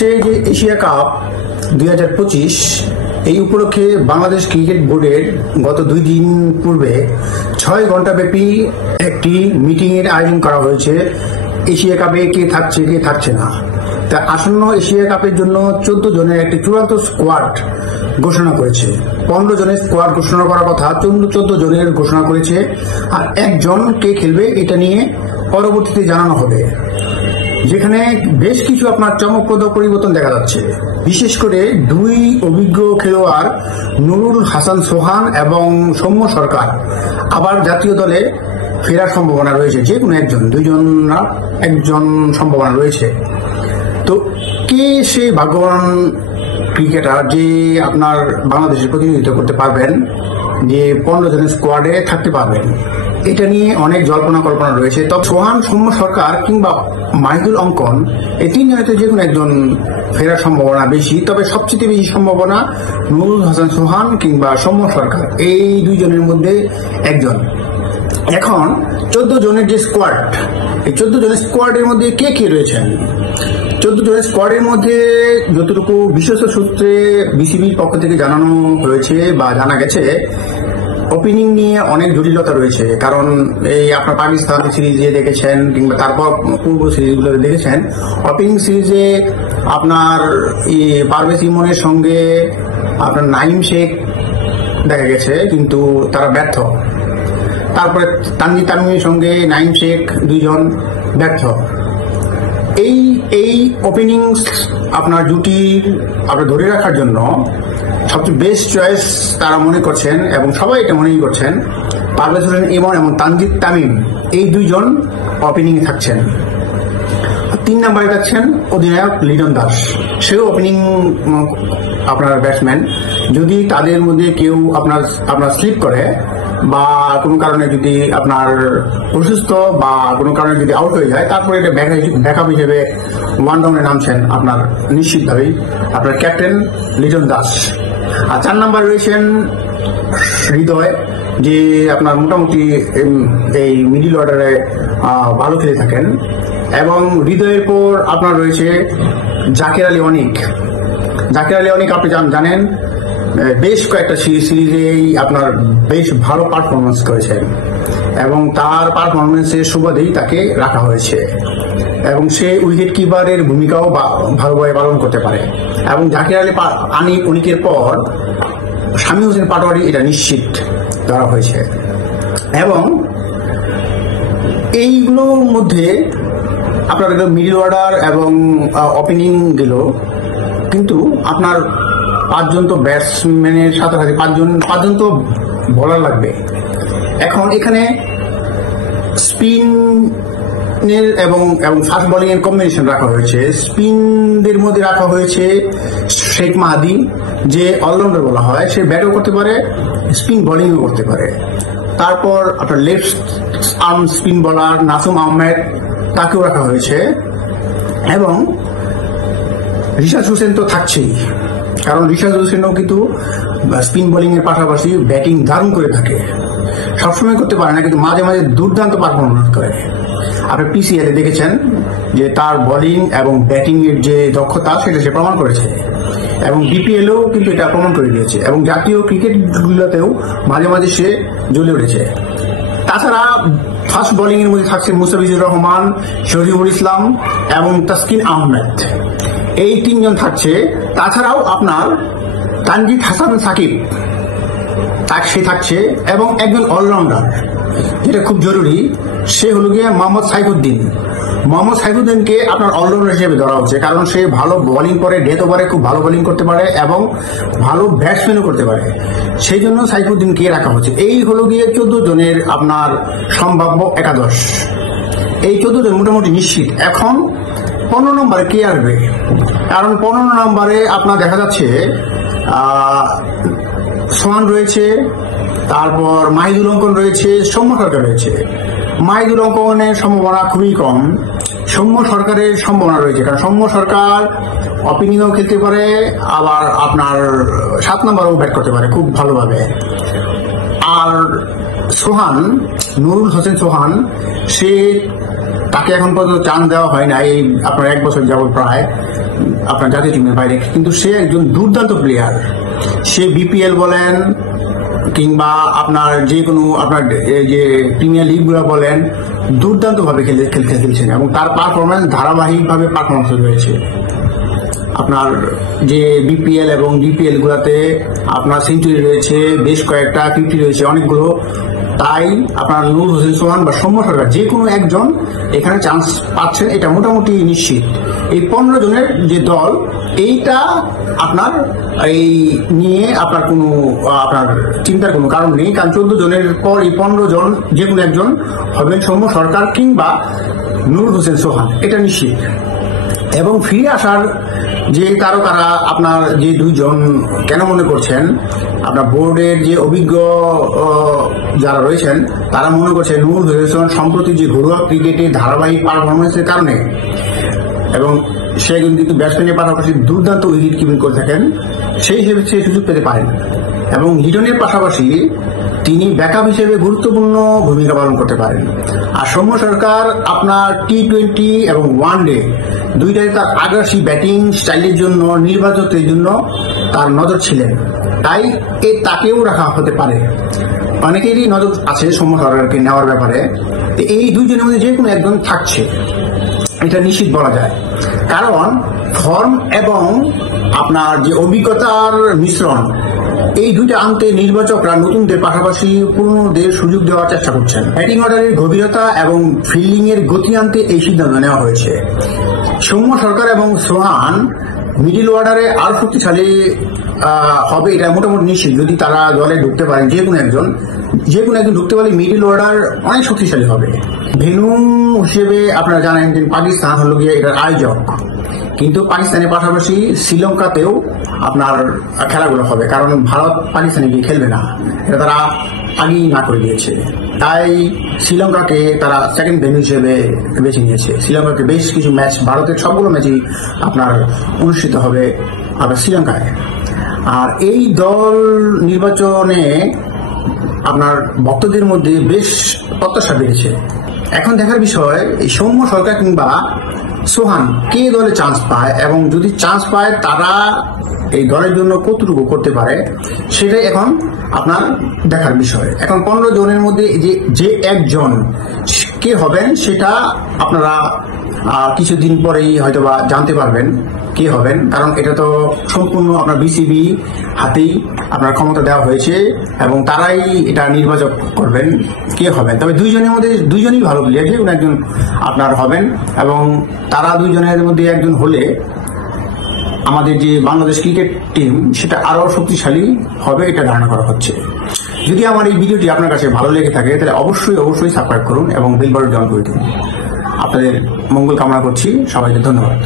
আসছে যে Asia cup 2025 এই উপলক্ষে বাংলাদেশ ক্রিকেট বোর্ডের গত 2 দিন পূর্বে 6 ঘন্টা ব্যাপী একটি মিটিং এর আয়োজন করা হয়েছে। এশিয়া কাপে কে থাকছে কে থাকছে না, তা আসন্ন এশিয়া কাপের জন্য 14 জনের একটি চূড়ান্ত স্কোয়াড ঘোষণা করেছে। 15 জনের স্কোয়াড ঘোষণা করার কথা 14 জনের ঘোষণা করেছে, আর একজন কে খেলবে এটা নিয়ে পরবর্তীতে জানানো হবে। যেখানে বেশ কিছু আপনার চমকপ্রদ পরিবর্তন দেখা যাচ্ছে, বিশেষ করে 2 অভিজ্ঞ খেলোয়াড় নুরুল হাসান সোহান এবং সৌম্য সরকার আবার জাতীয় দলে ফেরার সম্ভাবনা রয়েছে। যে কোনো একজন, 2 জন না একজন সম্ভাবনা রয়েছে। তো কে সে ভাগ্যবান ক্রিকেটার যে আপনার বাংলাদেশের প্রতিনিধিত্ব করতে পারবেন, যে 15 জনের স্কোয়াডে থাকতে পারবেন, এটা নিয়ে অনেক জল্পনা কল্পনা রয়েছে। তবে সোহান, সৌম্য সরকার কিংবা মাহিদুল অঙ্কন এই 3 জনের যে কোনো একজন ফেরার সম্ভাবনা বেশি। তবে সবচেয়ে বেশি সম্ভাবনা নুরুল হাসান সোহান কিংবা সৌম্য সরকার, এই 2 জনের মধ্যে একজন। এখন 14 জনের যে স্কোয়াড, এই 14 জনের স্কোয়াডের মধ্যে কে কে রয়েছেন? 14 জনের স্কোয়াডের মধ্যে যতটুকু বিশ্বস্ত সূত্রে বিসিবির পক্ষ থেকে জানানো হয়েছে বা জানা গেছে, ওপেনিং নিয়ে অনেক জটিলতা রয়েছে। কারণ এই আপনার পাকিস্তান সিরিজে দেখেছেন কিংবা তারপর পূর্ব সিরিজগুলোতে দেখেছেন, ওপেনিং সিরিজে আপনার পারভেজ ইমনের সঙ্গে আপনার নাইম শেখ দেখা গেছে, কিন্তু তারা ব্যর্থ। তারপরে তানজিদ তামিমের সঙ্গে নাইম শেখ 2 জন ব্যর্থ। এই ওপেনিং আপনার জুটির আপনার ধরে রাখার জন্য সবচেয়ে বেস্ট চয়েস তারা মনে করছেন এবং সবাই এটা মনেই করছেন, পারভেজ হোসেন ইমন এবং তানজিদ তামিম এই 2 জন ওপেনিং এ থাকছেন। 3 নম্বরে থাকছেন অধিনায়ক লিটন দাস, সেও ওপেনিং আপনার ব্যাটসম্যান। যদি তাদের মধ্যে কেউ আপনার স্লিপ করে বা কোনো কারণে যদি আপনার অসুস্থ বা কোনো কারণে যদি আউট হয়ে যায়, তারপরে এটা ব্যাকআপ হিসেবে 1 ডাউনে নামছেন আপনার নিশ্চিতভাবেই আপনার ক্যাপ্টেন লিটন দাস। আর 4 নম্বর রয়েছেন হৃদয়, যে আপনার মোটামুটি এই মিডিল অর্ডারে ভালো খেলে থাকেন। এবং হৃদয়ের পর আপনার রয়েছে জাকের আলী অনিক। জাকের আলী অনিক আপনি জানেন বেশ কয়েকটা সিরিজেই আপনার বেশ ভালো পারফরমেন্স করেছেন এবং তার পারফরমেন্সের সুবাদেই তাকে রাখা হয়েছে এবং সে উইকেট কিপারের ভূমিকাও ভালোভাবে পালন করতে পারে। এবং জাকের আলী অনিকের পর শামীম হোসেন পাটোয়ারি এটা নিশ্চিত ধরা হয়েছে। এবং এইগুলোর মধ্যে আপনার মিডল অর্ডার এবং ওপেনিং গেল, কিন্তু আপনার 5 জন তো ব্যাটসম্যানের সাথে 5 জন তো বোলার লাগবে। এখন এখানে স্পিনের এবং ফাস্ট বোলিং এর কম্বিনেশন রাখা হয়েছে। স্পিনদের মধ্যে রাখা হয়েছে শেখ মাহাদি, যে অলরাউন্ডার বলা হয়, সে ব্যাটও করতে পারে, স্পিন বোলিংও করতে পারে। তারপর আপনার left arm spin bowler Nasum Ahmed, তাকেও রাখা হয়েছে। এবং রিশাদ হোসেন তো থাকছেই, কারণ রিশাদ হোসেনও কিন্তু স্পিন বোলিং এর পাশাপাশি ব্যাটিং দারুণ করে থাকে। সবসময় করতে পারে না, কিন্তু মাঝে মাঝে দুর্দান্ত পারফরমেন্স করে। আপনি পিসিএল এ দেখেছেন যে তার বোলিং এবং ব্যাটিং এর যে দক্ষতা সেটা সে প্রমাণ করেছে, এবং বিপিএলও কিন্তু এটা প্রমাণ করে দিয়েছে, এবং জাতীয় ক্রিকেট গুলোতেও মাঝে মাঝে সে জ্বলে উঠেছে। তাছাড়া ফাস্ট বোলিং এর মধ্যে থাকছে মুস্তাফিজুর রহমান, শরীফুল ইসলাম এবং তাসকিন আহমেদ, এই 3 জন থাকছে। তাছাড়াও আপনার তানজিদ হাসান সাকিব সে থাকছে, এবং একজন অলরাউন্ডার যেটা খুব জরুরি, সে হলো গিয়ে মোহাম্মদ সাইফুদ্দিন। মোহাম্মদ সাইফুদ্দিনকে আপনার অলরাউন্ডার হিসেবে ধরা হচ্ছে, কারণ সে ভালো বোলিং করে, ডেথ ওভারে খুব ভালো বোলিং করতে পারে এবং ভালো ব্যাটসম্যানও করতে পারে, সেই জন্য সাইফুদ্দিনকে রাখা হচ্ছে। এই হলো গিয়ে 14 জনের আপনার সম্ভাব্য একাদশ। এই 14 জন মোটামুটি নিশ্চিত। এখন 15 নম্বরে কে আসবে? কারণ 15 নম্বরে আপনার দেখা যাচ্ছে সোহান রয়েছে, তারপর মাহিদুল অঙ্কন রয়েছে, সৌম্য সরকার রয়েছে। মাহিদুল অঙ্কনের সম্ভাবনা খুবই কম, সৌম্য সরকারের সম্ভাবনা রয়েছে, কারণ সৌম্য সরকার ওপেনিংও খেলতে পারে, আবার আপনার 7 নম্বরেও ব্যাট করতে পারে খুব ভালোভাবে। আর সোহান, নুরুল হোসেন সোহান, সে তাকে এখন পর্যন্ত চান্স দেওয়া হয় না, এই আপনার 1 বছর যাবত প্রায় আপনার জাতীয় টিমের বাইরে। কিন্তু সে একজন দুর্দান্ত প্লেয়ার। সে বিপিএল বলেন কিংবা আপনার যে কোনো আপনার যে প্রিমিয়ার লিগগুলো বলেন, দুর্দান্ত ভাবে খেলছেন এবং তার পারফরমেন্স ধারাবাহিকভাবে পারফরমেন্স রয়েছে। আপনার যে বিপিএল এবং ডিপিএল গুলাতে আপনার সেঞ্চুরি রয়েছে, বেশ কয়েকটা 50 রয়েছে অনেকগুলো। তাই আপনার নূর হোসেন সোহান বা সৌম্য সরকার যে কোনো একজন এখানে চান্স পাচ্ছেন, এটা মোটামুটি নিশ্চিত। এই 15 জনের যে দল, এইটা আপনার এই নিয়ে আপনার কোনো আপনার চিন্তার কোনো কারণ নেই, কারণ 14 জনের পর এই 15 জন যে কোনো একজন হবেন সৌম্য সরকার কিংবা নূর হোসেন সোহান, এটা নিশ্চিত। এবং ফিরে আসার যে তারকারা আপনার যে 2 জন কেন মনে করছেন, আপনার বোর্ডের যে অভিজ্ঞ যারা রয়েছেন তারা মনে করছেন নূর হোসেন সম্প্রতি যে ঘরোয়া ক্রিকেটে ধারাবাহিক পারফরমেন্সের কারণে এবং সে কিন্তু ব্যাটসম্যানের পাশাপাশি দুর্দান্ত উইকেট কিপিং করে থাকেন, সেই হিসেবে সে সুযোগ পেতে পারেন। এবং লিটনের পাশাপাশি তিনি ব্যাকআপ হিসেবে গুরুত্বপূর্ণ ভূমিকা পালন করতে পারেন। আর সৌম্য সরকার আপনার টি-20 এবং ওয়ানডে দুইটাই তার আগ্রাসী ব্যাটিং স্টাইলের জন্য, নির্বাচনের জন্য তার নজর ছিলেন, তাই তাকেও রাখা হতে পারে। অনেকেরই নজর আছে সৌম্য সরকারকে নেওয়ার ব্যাপারে। এই 2 জনের মধ্যে যে কোনো একজন থাকছে, এটা নিশ্চিত বলা যায়। কারণ ফর্ম এবং আপনার যে অভিজ্ঞতার মিশ্রণ, এই দুইটা আনতে নির্বাচকরা নতুনদের পাশাপাশি পুরনোদের সুযোগ দেওয়ার চেষ্টা করছেন। ব্যাটিং অর্ডারের গভীরতা এবং ফিল্ডিং এর গতি আনতে এই সিদ্ধান্ত নেওয়া হয়েছে। সৌম্য সরকার এবং সোহান মিডিল অর্ডারে আরো শক্তিশালী হবে, এটা মোটামুটি নিশ্চিত। যদি তারা দলে ঢুকতে পারেন, যে কোনো একজন ঢুকতে পারলে মিডিল অর্ডার অনেক শক্তিশালী হবে। ভেন্যু হিসেবে আপনারা জানেন যে পাকিস্তান হলো গিয়ে এটার আয়োজক, কিন্তু পাকিস্তানের পাশাপাশি শ্রীলঙ্কাতেও আপনার খেলাগুলো হবে, কারণ ভারত পাকিস্তানে গিয়ে খেলবে না, এটা তারা আগেই না করে দিয়েছে। তাই শ্রীলঙ্কাকে তারা সেকেন্ড ভেন্যু হিসেবে বেছে নিয়েছে। শ্রীলঙ্কাকে বেশ কিছু ম্যাচ, ভারতের সবগুলো ম্যাচই আপনার অনুষ্ঠিত হবে আপনার শ্রীলঙ্কায়। আর এই দল নির্বাচনে আপনার ভক্তদের মধ্যে বেশ প্রত্যাশা বেড়েছে। এখন দেখার বিষয় এই সৌম্য সরকার কিংবা সোহান কে দলে চান্স পায়, এবং যদি চান্স পায় তারা এই দলের জন্য কতটুকু করতে পারে, সেটাই এখন আপনার দেখার বিষয়। এখন 15 জনের মধ্যে যে একজন কে হবেন সেটা আপনারা কিছুদিন পরেই হয়তোবা জানতে পারবেন কে হবেন, কারণ এটা তো সম্পূর্ণ আপনার বিসিবি হাতেই আপনার ক্ষমতা দেওয়া হয়েছে এবং তারাই এটা নির্বাচন করবেন কে হবেন। তবে 2 জনের মধ্যে 2 জনই ভালো প্লেয়ার, যে কোনো একজন আপনার হবেন, এবং তারা 2 জনের মধ্যে একজন হলে আমাদের যে বাংলাদেশ ক্রিকেট টিম সেটা আরো শক্তিশালী হবে, এটা ধারণা করা হচ্ছে। যদি আমার এই ভিডিওটি আপনার কাছে ভালো লেগে থাকে তাহলে অবশ্যই সাবস্ক্রাইব করুন এবং বেল বাটন অন করে দিন। আপনাদের মঙ্গল কামনা করছি, সবাইকে ধন্যবাদ।